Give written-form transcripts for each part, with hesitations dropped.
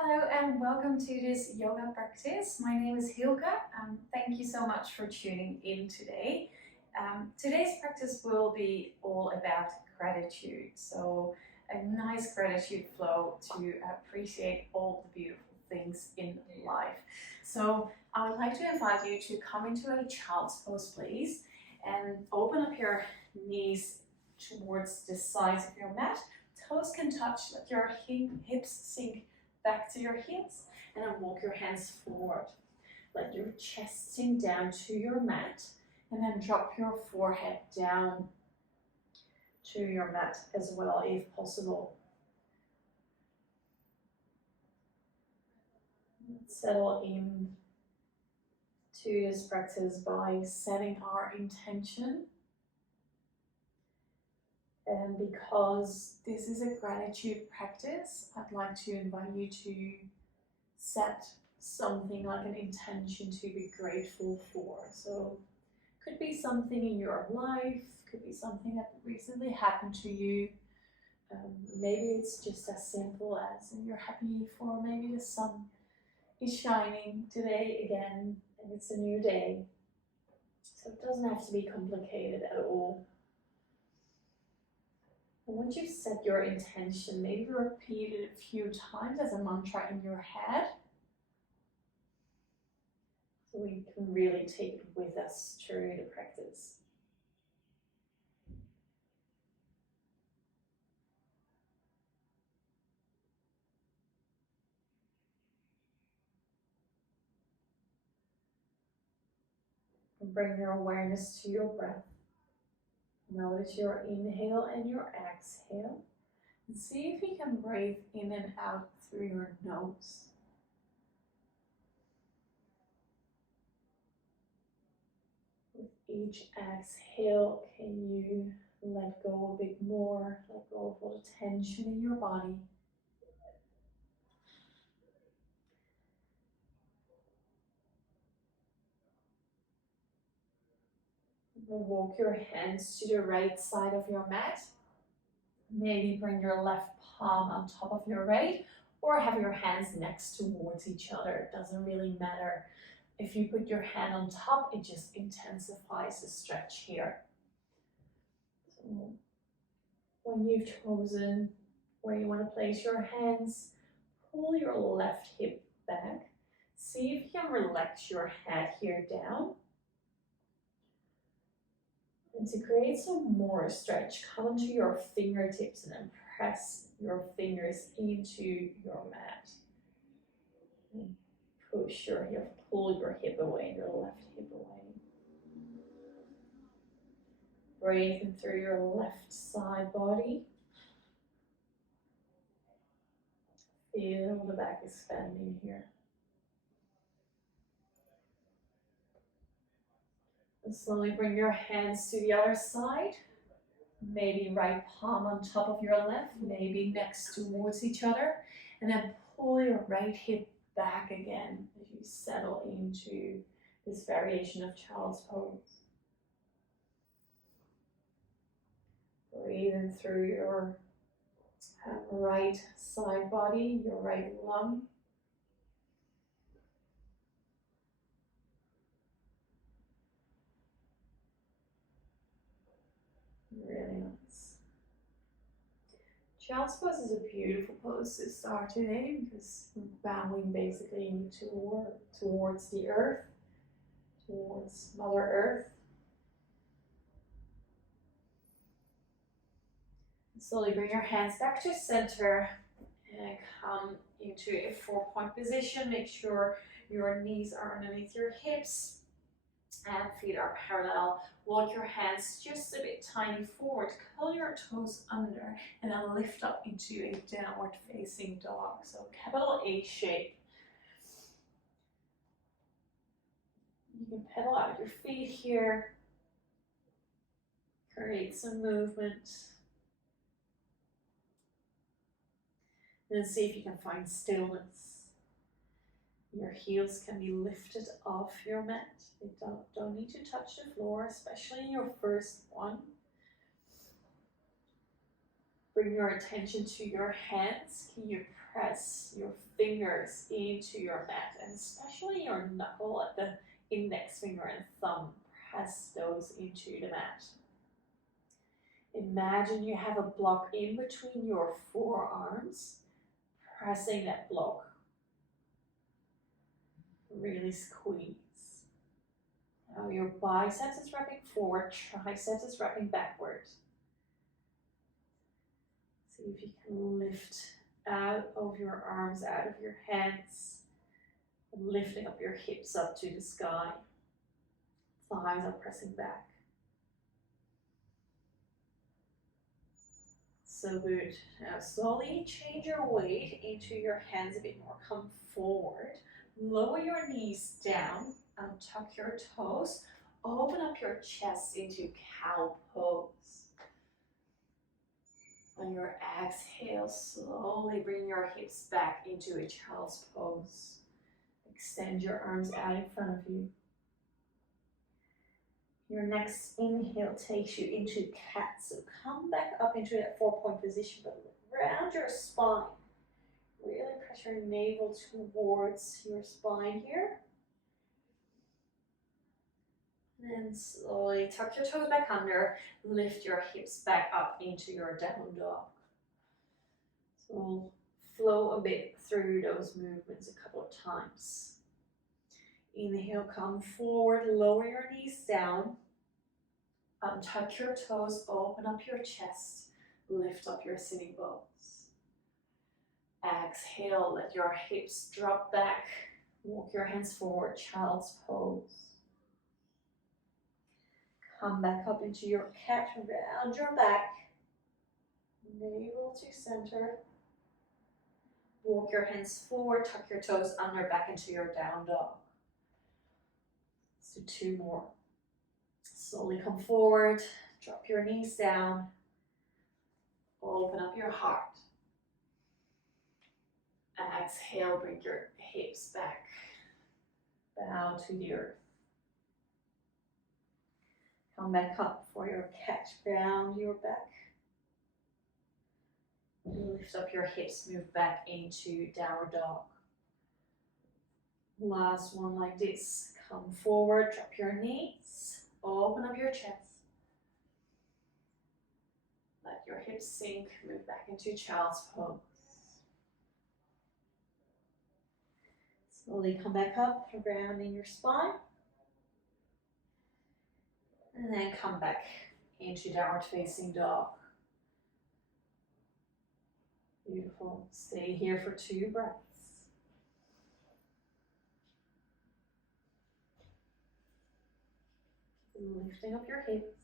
Hello and welcome to this yoga practice. My name is Hilke. Thank you so much for tuning in today. Today's practice will be all about gratitude. So, a nice gratitude flow to appreciate all the beautiful things in life. So, I would like to invite you to come into a child's pose, please, and open up your knees towards the sides of your mat. Toes can touch, let your hips sink back to your heels, and then walk your hands forward. Let your chest sink down to your mat, and then drop your forehead down to your mat as well if possible. Settle in to this practice by setting our intention. And because this is a gratitude practice, I'd like to invite you to set something like an intention to be grateful for. So could be something in your life, could be something that recently happened to you. Maybe it's just as simple as you're happy for maybe the sun is shining today again and it's a new day. So it doesn't have to be complicated at all. And once you set your intention, maybe repeat it a few times as a mantra in your head. So we can really take it with us through the practice. And bring your awareness to your breath. Notice your inhale and your exhale. And see if you can breathe in and out through your nose. With each exhale, can you let go a bit more, let go of all the tension in your body. Walk your hands to the right side of your mat. Maybe bring your left palm on top of your right, or have your hands next towards each other. It doesn't really matter. If you put your hand on top, it just intensifies the stretch here. So when you've chosen where you want to place your hands, pull your left hip back. See if you can relax your head here down. And to create some more stretch, come onto your fingertips and then press your fingers into your mat. And push your hip, pull your hip away, your left hip away. Breathe in through your left side body. Feel the back expanding here. And slowly bring your hands to the other side. Maybe right palm on top of your left, maybe next towards each other. And then pull your right hip back again as you settle into this variation of child's pose. Breathe in through your right side body, your right lung. Really nice. Child's pose is a beautiful pose to start today because we're bowing basically towards the earth, towards Mother Earth. Slowly bring your hands back to center and come into a 4-point position. Make sure your knees are underneath your hips and feet are parallel. Walk your hands just a bit tiny forward. Curl your toes under and then lift up into a downward facing dog. So capital A shape. You can pedal out your feet here. Create some movement. Then see if you can find stillness. Your heels can be lifted off your mat. They don't need to touch the floor, especially your first one. Bring your attention to your hands. Can you press your fingers fingers into your mat, and especially your knuckle at the index finger and thumb. Press those into the mat. Imagine you have a block in between your forearms, pressing that block. Really squeeze. Now your biceps is wrapping forward, triceps is wrapping backward. See if you can lift out of your arms, out of your hands, lifting up your hips up to the sky. Thighs are pressing back. So good. Now slowly change your weight into your hands a bit more. Come forward. Lower your knees down. Tuck your toes. Open up your chest into cow pose. On your exhale, slowly bring your hips back into a child's pose. Extend your arms out in front of you. Your next inhale takes you into cat. So come back up into that 4-point position, but round your spine. Really press your navel towards your spine here. And then slowly tuck your toes back under, lift your hips back up into your down dog. So we'll flow a bit through those movements a couple of times. Inhale, come forward, lower your knees down. Tuck your toes, open up your chest, lift up your sitting bones. Exhale, let your hips drop back, walk your hands forward, child's pose. Come back up into your cat, round your back, navel to center. Walk your hands forward, tuck your toes under, back into your down dog. So 2 more. Slowly come forward, drop your knees down, open up your heart. Exhale, bring your hips back, bow to the earth. Come back up for your cat, round your back. Lift up your hips, move back into downward dog. Last one like this. Come forward, drop your knees, open up your chest. Let your hips sink, move back into child's pose. Slowly come back up, rounding your spine. And then come back into downward facing dog. Beautiful. Stay here for 2 breaths. Lifting up your hips.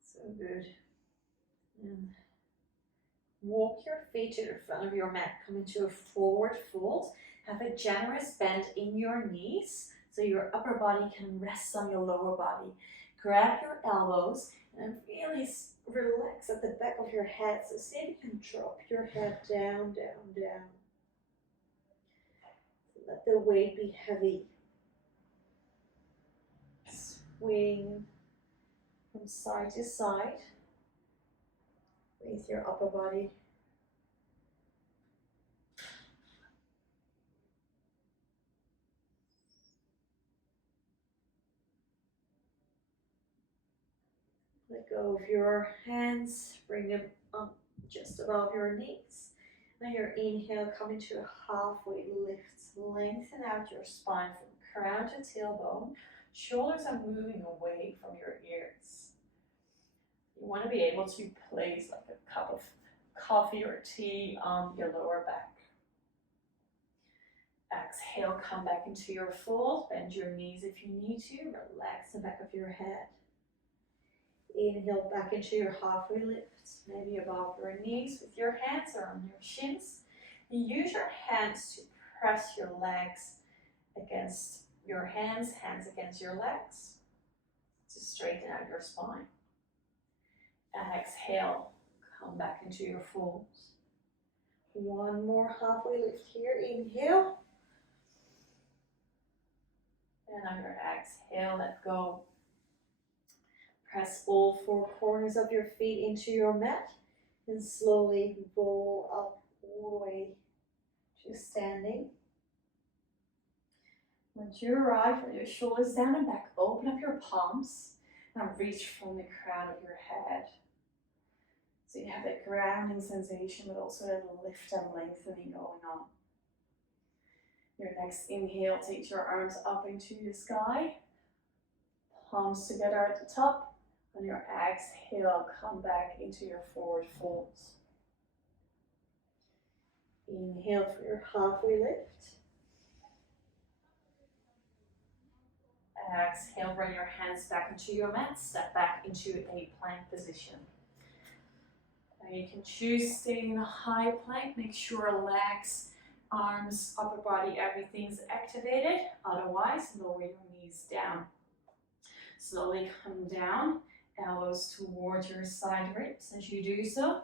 So good. And walk your feet to the front of your mat. Come into a forward fold. Have a generous bend in your knees so your upper body can rest on your lower body. Grab your elbows and really relax at the back of your head. So see if you can drop your head down, down, down. So let the weight be heavy. Swing from side to side with your upper body. Let go of your hands, bring them up just above your knees. Now your inhale, come into a halfway lift. Lengthen out your spine from crown to tailbone. Shoulders are moving away from your ears. You want to be able to place like a cup of coffee or tea on your lower back. Exhale, come back into your fold. Bend your knees if you need to. Relax the back of your head. Inhale back into your halfway lift, maybe above your knees with your hands or on your shins. And use your hands to press your legs against your hands against your legs to straighten out your spine. Exhale, come back into your fold. One more halfway lift here. Inhale. And on your exhale, let go. Press all four corners of your feet into your mat and slowly roll up all the way to standing. Once you arrive, bring your shoulders down and back, open up your palms and reach from the crown of your head. So you have that grounding sensation, but also that lift and lengthening going on. Your next inhale takes your arms up into the sky, palms together at the top. On your exhale, come back into your forward folds. Inhale for your halfway lift. Exhale, bring your hands back into your mat, step back into a plank position. Now you can choose staying in a high plank, make sure legs, arms, upper body, everything's activated. Otherwise, lower your knees down. Slowly come down, elbows towards your side ribs. As you do so,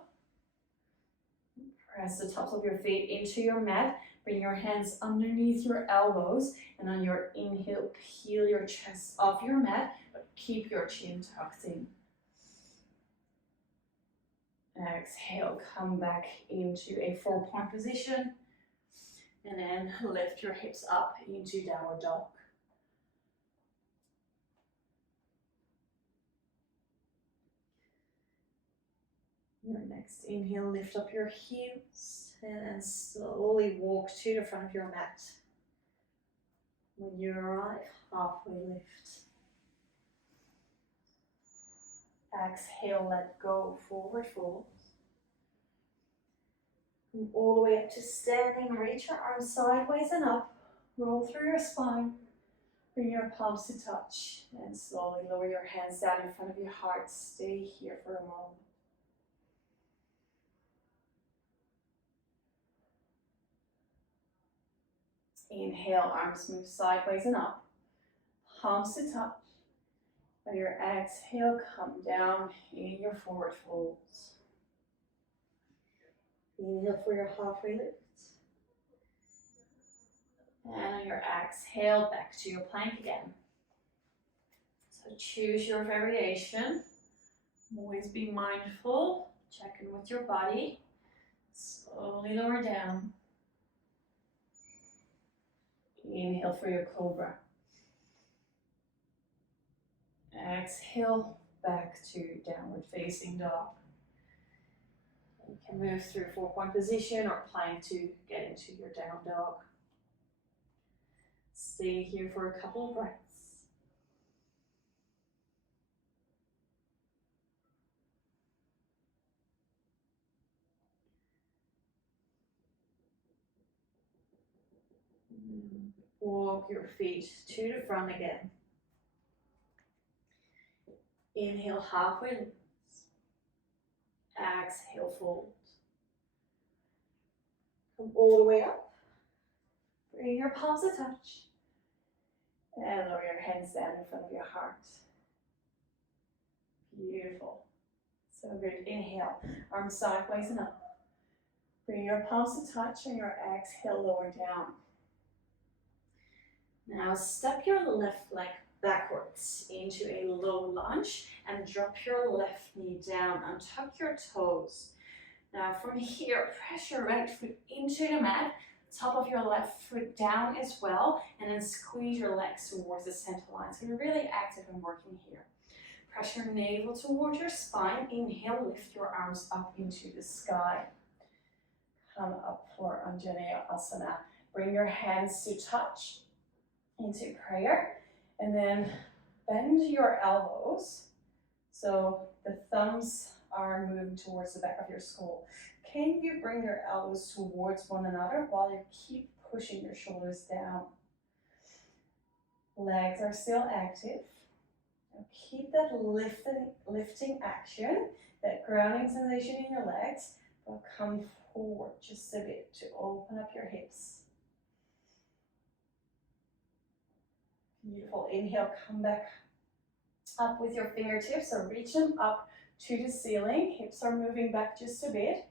press the tops of your feet into your mat. Bring your hands underneath your elbows, and on your inhale, peel your chest off your mat, but keep your chin tucked in. Exhale, come back into a 4-point position, and then lift your hips up into downward dog. Your next inhale, lift up your heels and then slowly walk to the front of your mat. When you arrive, halfway lift. Exhale, let go, forward fold. Come all the way up to standing, reach your arms sideways and up. Roll through your spine. Bring your palms to touch and slowly lower your hands down in front of your heart. Stay here for a moment. Inhale, arms move sideways and up, palms to touch. On your exhale, come down in your forward folds. Inhale for your halfway lift. And on your exhale, back to your plank again. So choose your variation. Always be mindful, check in with your body. Slowly lower down. Inhale for your cobra. Exhale, back to downward facing dog. You can move through 4-point position or plank to get into your down dog. Stay here for a couple of breaths. Walk your feet to the front again. Inhale, halfway lift. Exhale, fold. Come all the way up. Bring your palms to touch. And lower your hands down in front of your heart. Beautiful. So good. Inhale, arms sideways and up. Bring your palms to touch and your exhale, lower down. Now step your left leg backwards into a low lunge and drop your left knee down and tuck your toes. Now from here, press your right foot into the mat, top of your left foot down as well, and then squeeze your legs towards the center line. So you're really active and working here. Press your navel towards your spine. Inhale, lift your arms up into the sky. Come up for Anjaneya Asana. Bring your hands to touch into prayer, and then bend your elbows so the thumbs are moving towards the back of your skull. Can you bring your elbows towards one another while you keep pushing your shoulders down? Legs are still active. Now keep that lifting action, that grounding sensation in your legs, but come forward just a bit to open up your hips. Beautiful. Inhale, come back up with your fingertips, so reach them up to the ceiling. Hips are moving back just a bit.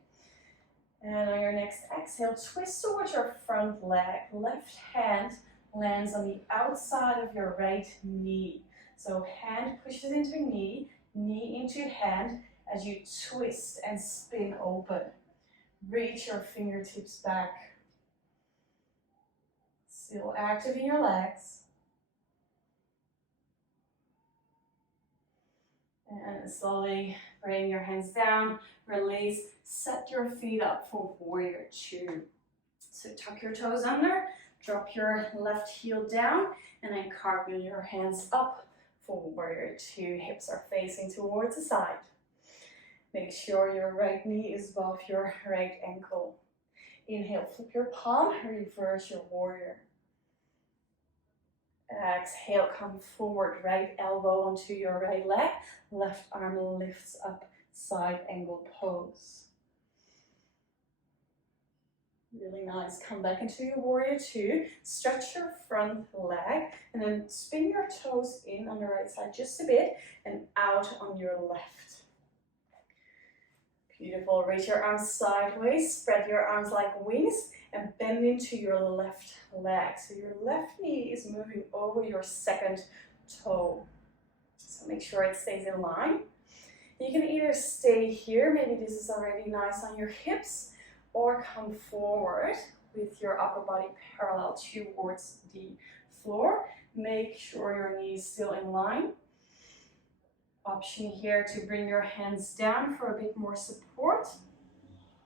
And on your next exhale, twist towards your front leg. Left hand lands on the outside of your right knee. So hand pushes into knee, knee into hand as you twist and spin open. Reach your fingertips back. Still active in your legs. And slowly bring your hands down, release, set your feet up for warrior two. So tuck your toes under, drop your left heel down, and then cartwheel your hands up for warrior two. Hips are facing towards the side. Make sure your right knee is above your right ankle. Inhale, flip your palm, reverse your warrior. Exhale, come forward, right elbow onto your right leg, left arm lifts up, side angle pose. Really nice. Come back into your warrior two. Stretch your front leg and then spin your toes in on the right side just a bit and out on your left. Beautiful. Raise your arms sideways, spread your arms like wings and bend into your left leg. So your left knee is moving over your second toe. So make sure it stays in line. You can either stay here, maybe this is already nice on your hips, or come forward with your upper body parallel towards the floor. Make sure your knee is still in line. Option here to bring your hands down for a bit more support.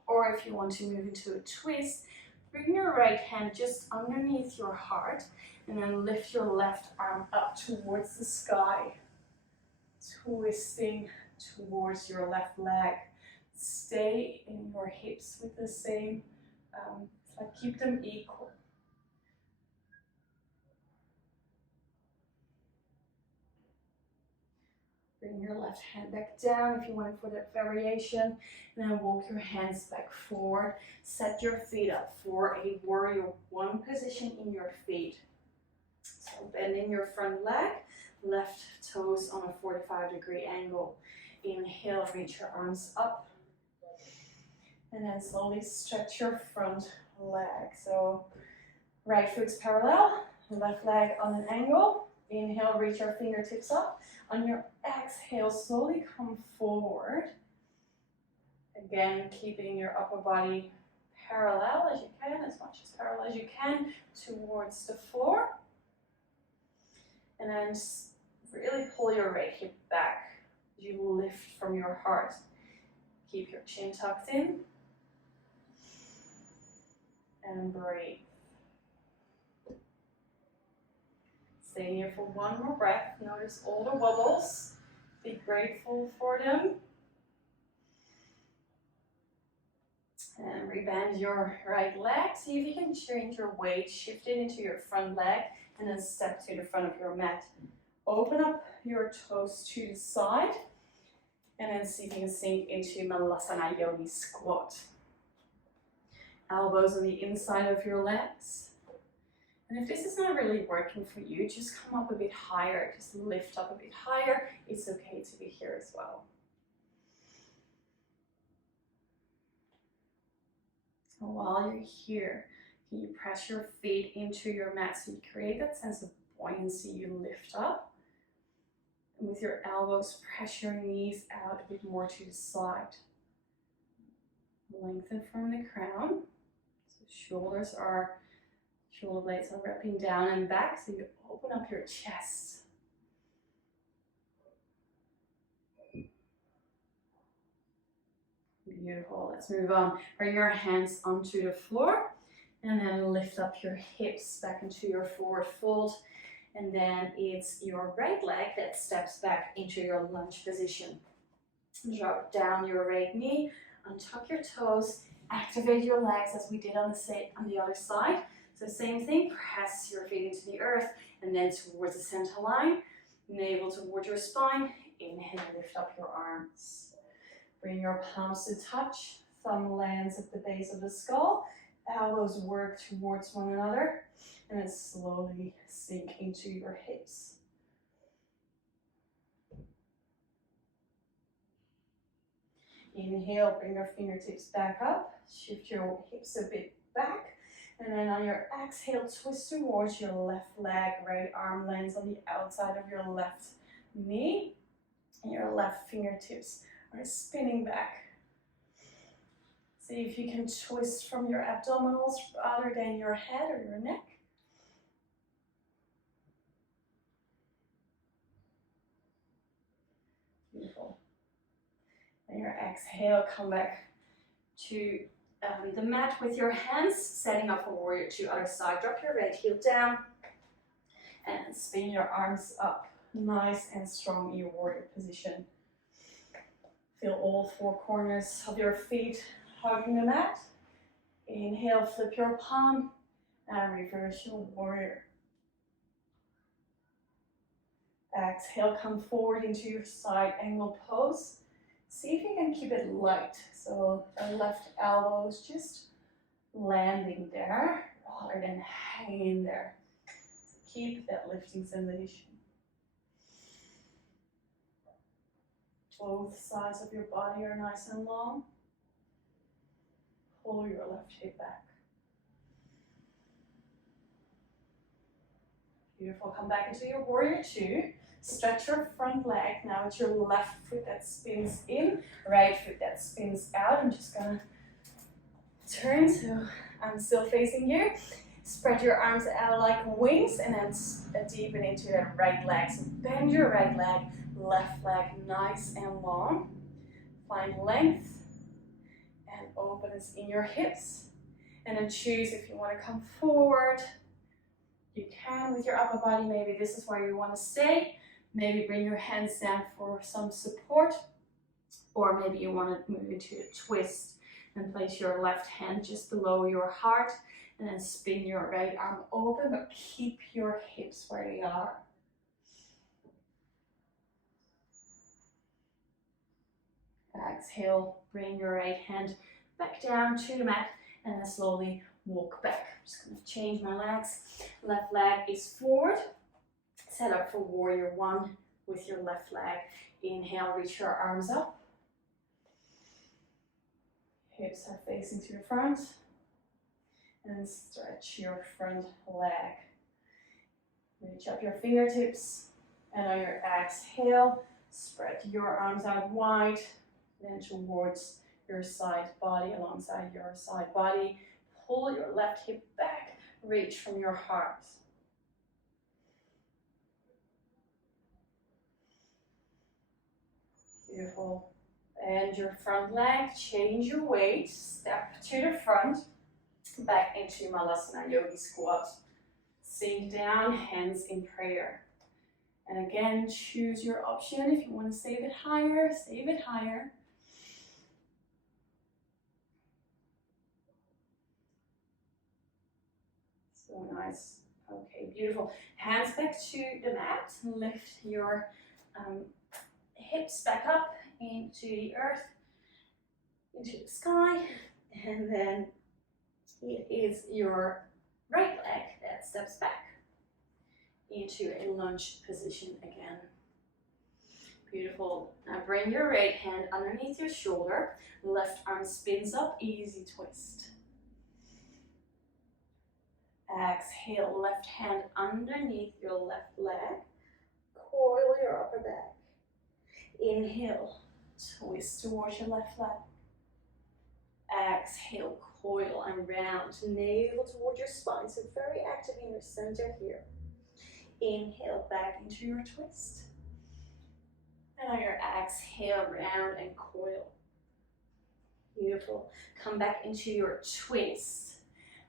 Or if you want to move into a twist, bring your right hand just underneath your heart and then lift your left arm up towards the sky. Twisting towards your left leg. Stay in your hips with the same, keep them equal. Bring your left hand back down if you want for that variation. And then walk your hands back forward. Set your feet up for a warrior one position in your feet. So bending your front leg, left toes on a 45-degree angle. Inhale, reach your arms up. And then slowly stretch your front leg. So right foot's parallel, left leg on an angle. Inhale, reach your fingertips up. On your exhale, slowly come forward. Again, keeping your upper body parallel as you can, as much as parallel as you can, towards the floor. And then really pull your right hip back as you lift from your heart. Keep your chin tucked in. And breathe. Stay here for one more breath. Notice all the wobbles. Be grateful for them. And rebend your right leg. See if you can change your weight, shift it into your front leg, and then step to the front of your mat. Open up your toes to the side, and then see if you can sink into Malasana Yogi Squat. Elbows on the inside of your legs. And if this is not really working for you, just come up a bit higher. Just lift up a bit higher. It's okay to be here as well. So while you're here, can you press your feet into your mat so you create that sense of buoyancy, you lift up. And with your elbows, press your knees out a bit more to the side. Lengthen from the crown. Shoulder blades are wrapping down and back, so you open up your chest. Beautiful. Let's move on. Bring your hands onto the floor and then lift up your hips back into your forward fold. And then it's your right leg that steps back into your lunge position. Drop down your right knee, untuck your toes, activate your legs as we did on the other side. So same thing, press your feet into the earth and then towards the center line. Navel towards your spine. Inhale, lift up your arms. Bring your palms to touch. Thumb lands at the base of the skull. Elbows work towards one another. And then slowly sink into your hips. Inhale, bring your fingertips back up, shift your hips a bit back, and then on your exhale, twist towards your left leg, right arm lands on the outside of your left knee, and your left fingertips are spinning back. See if you can twist from your abdominals rather than your head or your neck. Beautiful. And your exhale, come back to the mat with your hands, setting up for warrior two. Other side, drop your right heel down and spin your arms up. Nice and strong in your warrior position. Feel all four corners of your feet hugging the mat. Inhale, flip your palm and reverse your warrior. Exhale, come forward into your side angle pose. See if you can keep it light. So the left elbow is just landing there rather than hanging there. So keep that lifting sensation. Both sides of your body are nice and long. Pull your left hip back. Beautiful. Come back into your warrior two. Stretch your front leg. Now it's your left foot that spins in, right foot that spins out. I'm just gonna turn so I'm still facing you. Spread your arms out like wings and then deepen into that right leg. So bend your right leg, left leg nice and long. Find length and openness in your hips. And then choose if you want to come forward. You can with your upper body. Maybe this is where you want to stay. Maybe bring your hands down for some support. Or maybe you want to move into a twist and place your left hand just below your heart. And then spin your right arm open, but keep your hips where they are. Exhale, bring your right hand back down to the mat and then slowly walk back. I'm just going to change my legs. Left leg is forward. Set up for warrior one with your left leg. Inhale, reach your arms up. Hips are facing to the front. And stretch your front leg. Reach up your fingertips. And on your exhale, spread your arms out wide. Then towards your side body, alongside your side body. Pull your left hip back. Reach from your heart. Beautiful. And your front leg, change your weight. Step to the front. Back into Malasana Yogi Squat. Sink down, hands in prayer. And again, choose your option. If you want to stay a bit higher, stay a bit higher. So nice. Okay, beautiful. Hands back to the mat. Lift your hips back up into the earth, into the sky. And then it is your right leg that steps back into a lunge position again. Beautiful. Now bring your right hand underneath your shoulder. Left arm spins up, easy twist. Exhale, left hand underneath your left leg. Coil your upper back. Inhale, twist towards your left leg. Exhale, coil and round, navel towards your spine, so very active in your center here. Inhale, back into your twist. And on your exhale, round and coil. Beautiful. Come back into your twist.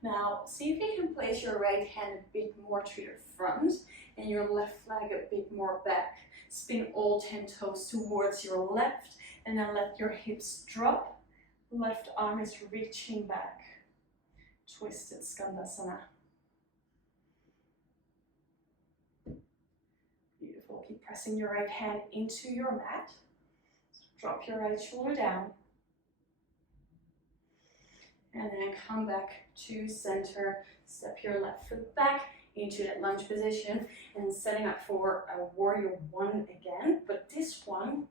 Now, see if you can place your right hand a bit more to the front and your left leg a bit more back. Spin all 10 toes towards your left and then let your hips drop. Left arm is reaching back. Twisted Skandasana. Beautiful. Keep pressing your right hand into your mat. Drop your right shoulder down. And then come back to center. Step your left foot back into that lunge position and setting up for a warrior one again, but this one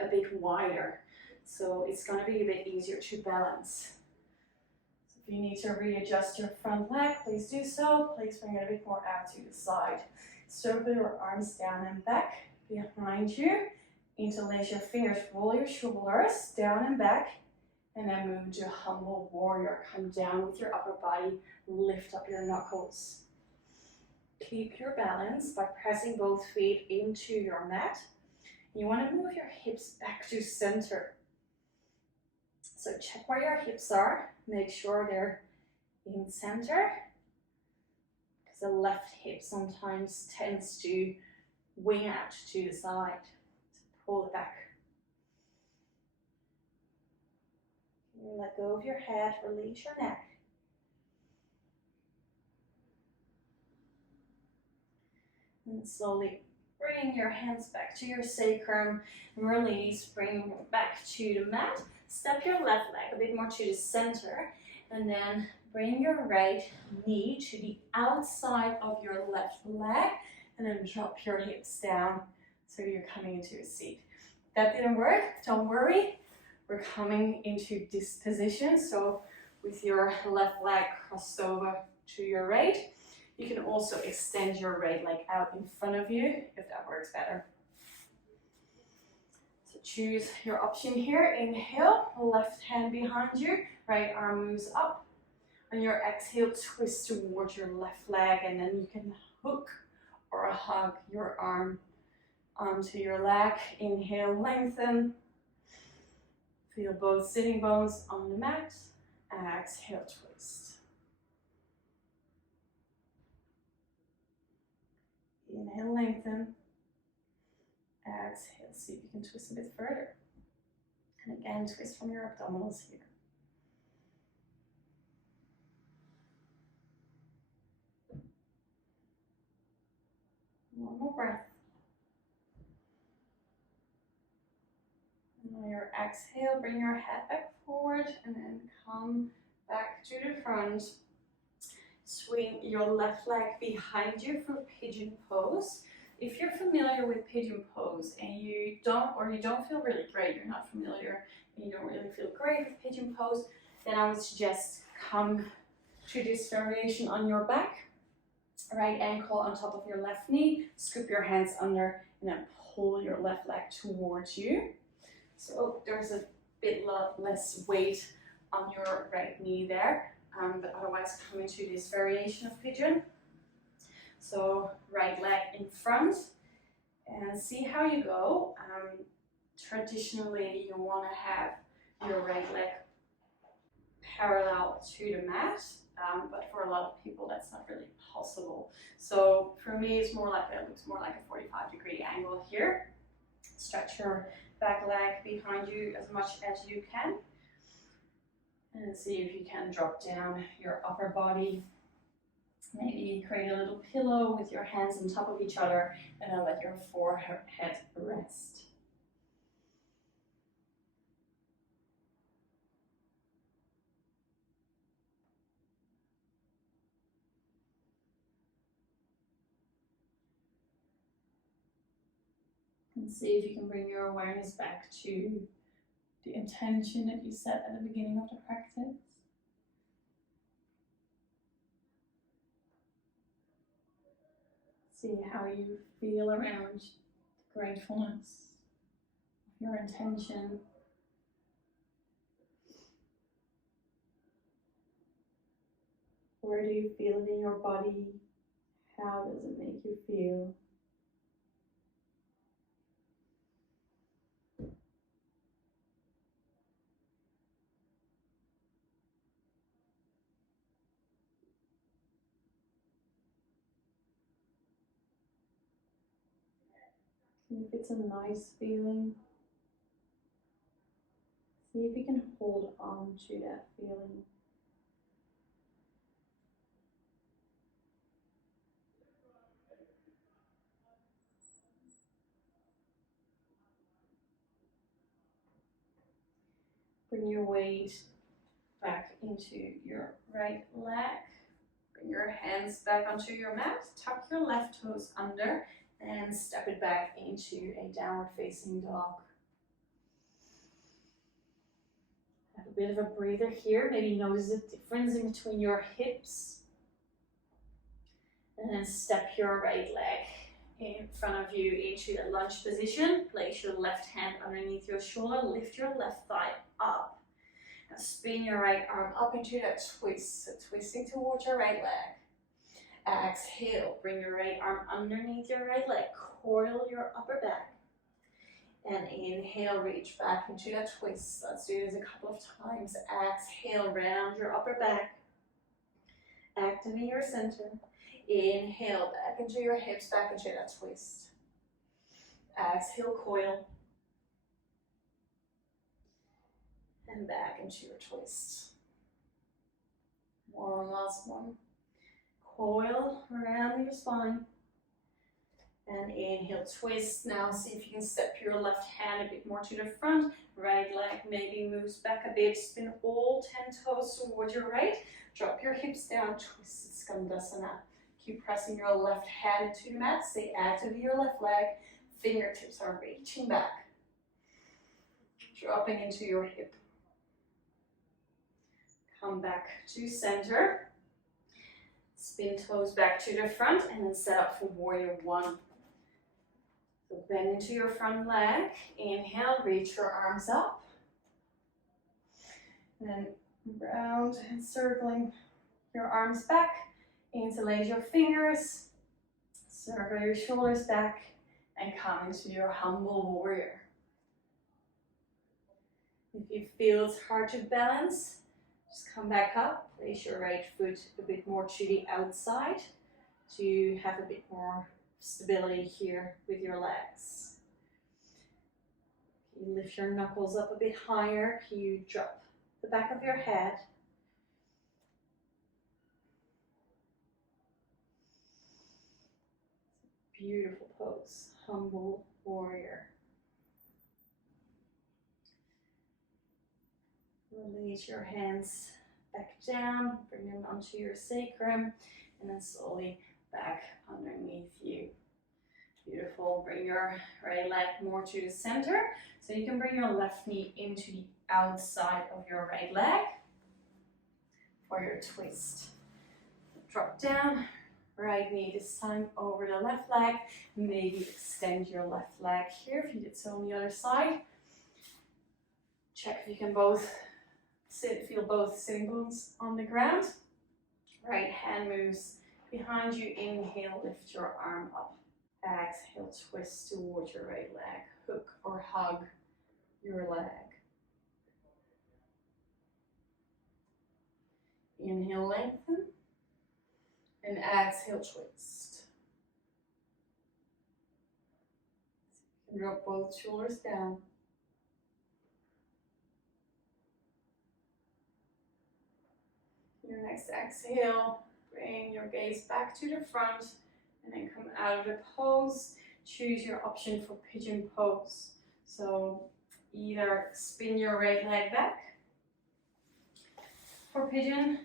a bit wider. So it's going to be a bit easier to balance. So if you need to readjust your front leg, please do so. Please bring it a bit more out to the side. Circle your arms down and back behind you. Interlace your fingers, roll your shoulders down and back, and then move to humble warrior. Come down with your upper body, lift up your knuckles. Keep your balance by pressing both feet into your mat. You want to move your hips back to center. So check where your hips are. Make sure they're in center, because the left hip sometimes tends to wing out to the side. So pull it back. Let go of your head, release your neck. And slowly bring your hands back to your sacrum, release, bring back to the mat. Step your left leg a bit more to the center, and then bring your right knee to the outside of your left leg, and then drop your hips down so you're coming into a seat. That didn't work, don't worry. We're coming into this position, so with your left leg crossed over to your right. You can also extend your right leg out in front of you if that works better. So choose your option here. Inhale, left hand behind you, right arm moves up. On your exhale, twist towards your left leg, and then you can hook or hug your arm onto your leg. Inhale, lengthen. Feel both sitting bones on the mat. Exhale, twist. Inhale, lengthen. Exhale, see if you can twist a bit further. And again, twist from your abdominals here. One more breath. And on your exhale, bring your head back forward and then come back to the front. Swing your left leg behind you for pigeon pose. If you're familiar with pigeon pose and you don't feel really great, you're not familiar, and you don't really feel great with pigeon pose, then I would suggest come to this variation on your back. Right ankle on top of your left knee, scoop your hands under, and then pull your left leg towards you. So there's a bit less weight on your right knee there, but otherwise come into this variation of pigeon. So right leg in front, and see how you go. Traditionally, you want to have your right leg parallel to the mat, but for a lot of people that's not really possible. So for me, it looks more like a 45-degree angle here. Stretch your back leg behind you as much as you can, and see if you can drop down your upper body. Maybe create a little pillow with your hands on top of each other, and then let your forehead rest. And see if you can bring your awareness back to the intention that you set at the beginning of the practice. See how you feel around the gratefulness of your intention. Where do you feel it in your body? How does it make you feel? And if it's a nice feeling, see if you can hold on to that feeling. Bring your weight back into your right leg. Bring your hands back onto your mat. Tuck your left toes under and step it back into a downward facing dog. a bit of a breather here. Maybe notice the difference in between your hips. And then step your right leg in front of you into the lunge position. Place your left hand underneath your shoulder. Lift your left thigh up. Now spin your right arm up into that twist. So twisting towards your right leg. Exhale. Bring your right arm underneath your right leg. Coil your upper back. And inhale, reach back into that twist. Let's do this a couple of times. Exhale, round your upper back. Activate your center. Inhale, back into your hips, back into that twist. Exhale, coil. And back into your twist. One last one. Coil around your spine. And inhale, twist. Now see if you can step your left hand a bit more to the front. Right leg maybe moves back a bit. Spin all 10 toes towards your right. Drop your hips down, twisted Skandasana. Keep pressing your left hand into the mat. Stay active with your left leg. Fingertips are reaching back. Dropping into your hip. Come back to center. Spin toes back to the front and then set up for warrior one. So bend into your front leg. Inhale, reach your arms up. And then round and circling your arms back. Interlace your fingers. Circle your shoulders back and come into your humble warrior. If you feel it's hard to balance, just come back up. Place your right foot a bit more to the outside to have a bit more stability here with your legs. You lift your knuckles up a bit higher. You drop the back of your head. Beautiful pose, humble warrior. Release your hands back down, bring them onto your sacrum, and then slowly back underneath you. Beautiful. Bring your right leg more to the center. So you can bring your left knee into the outside of your right leg for your twist. Drop down. Right knee this time over the left leg. Maybe extend your left leg here if you did so on the other side. Check if you can feel both sitting bones on the ground. Right hand moves behind you. Inhale, lift your arm up. Exhale, twist towards your right leg. Hook or hug your leg. Inhale, lengthen. And exhale, twist. Drop both shoulders down. Your next exhale, bring your gaze back to the front and then come out of the pose. Choose your option for pigeon pose. So either spin your right leg back for pigeon,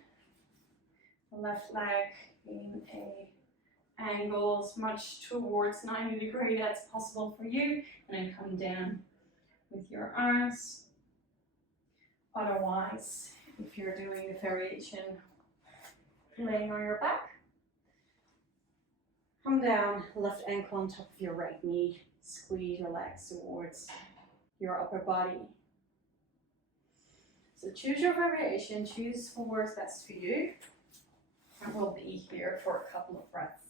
left leg in a angle as much towards 90 degrees that's possible for you, and then come down with your arms. Otherwise, if you're doing the variation laying on your back, come down, left ankle on top of your right knee, squeeze your legs towards your upper body. So choose your variation, choose what works best for you. And we'll be here for a couple of breaths.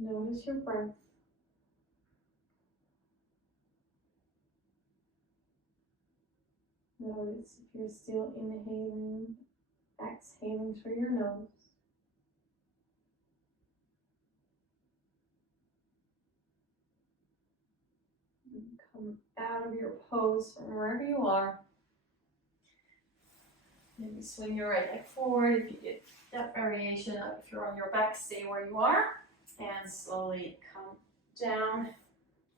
Notice your breath. Notice if you're still inhaling, exhaling through your nose. And come out of your pose from wherever you are. Maybe swing your right leg forward if you get that variation. If you're on your back, stay where you are. And slowly come down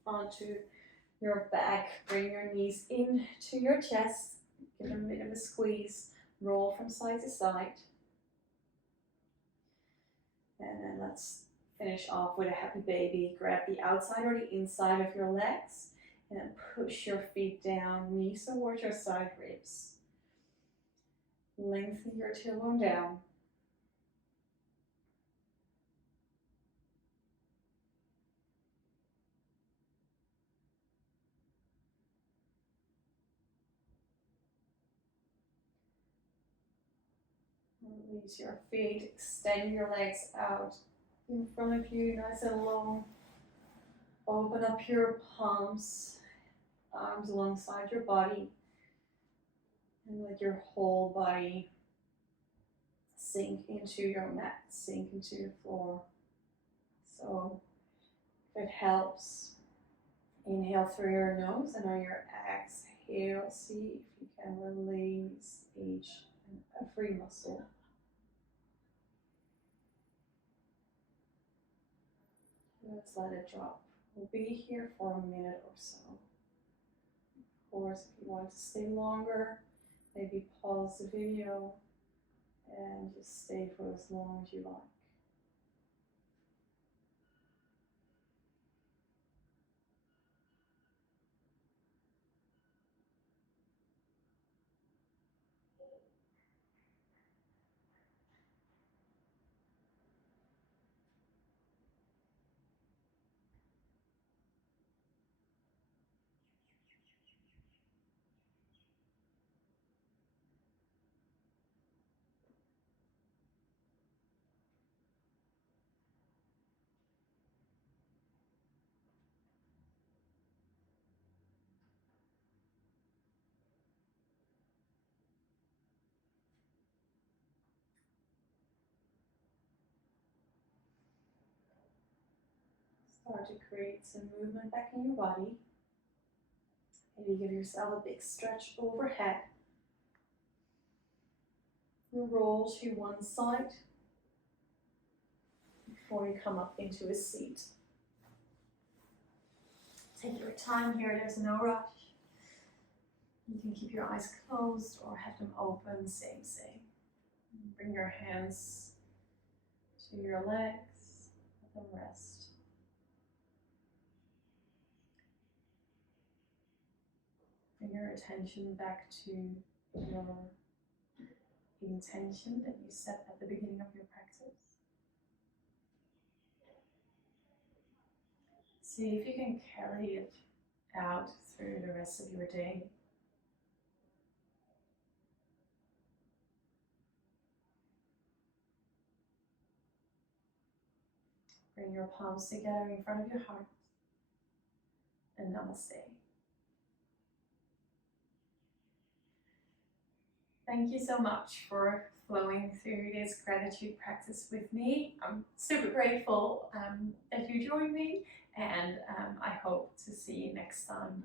onto your back. Bring your knees into your chest. Give them a bit of a squeeze. Roll from side to side. And then let's finish off with a happy baby. Grab the outside or the inside of your legs and then push your feet down, knees towards your side ribs. Lengthen your tailbone down. Release your feet, extend your legs out in front of you, nice and long. Open up your palms, arms alongside your body, and let your whole body sink into your mat, sink into your floor. So if it helps, inhale through your nose, and on your exhale, see if you can release each and every muscle. Let's let it drop. We'll be here for a minute or so. Of course, if you want to stay longer, maybe pause the video and just stay for as long as you like. Start to create some movement back in your body. Maybe give yourself a big stretch overhead. Roll to one side before you come up into a seat. Take your time here, there's no rush. You can keep your eyes closed or have them open, same. Bring your hands to your legs, let them rest. Bring your attention back to your intention that you set at the beginning of your practice. See if you can carry it out through the rest of your day. Bring your palms together in front of your heart and namaste. Thank you so much for flowing through this gratitude practice with me. I'm super grateful that you joined me, and I hope to see you next time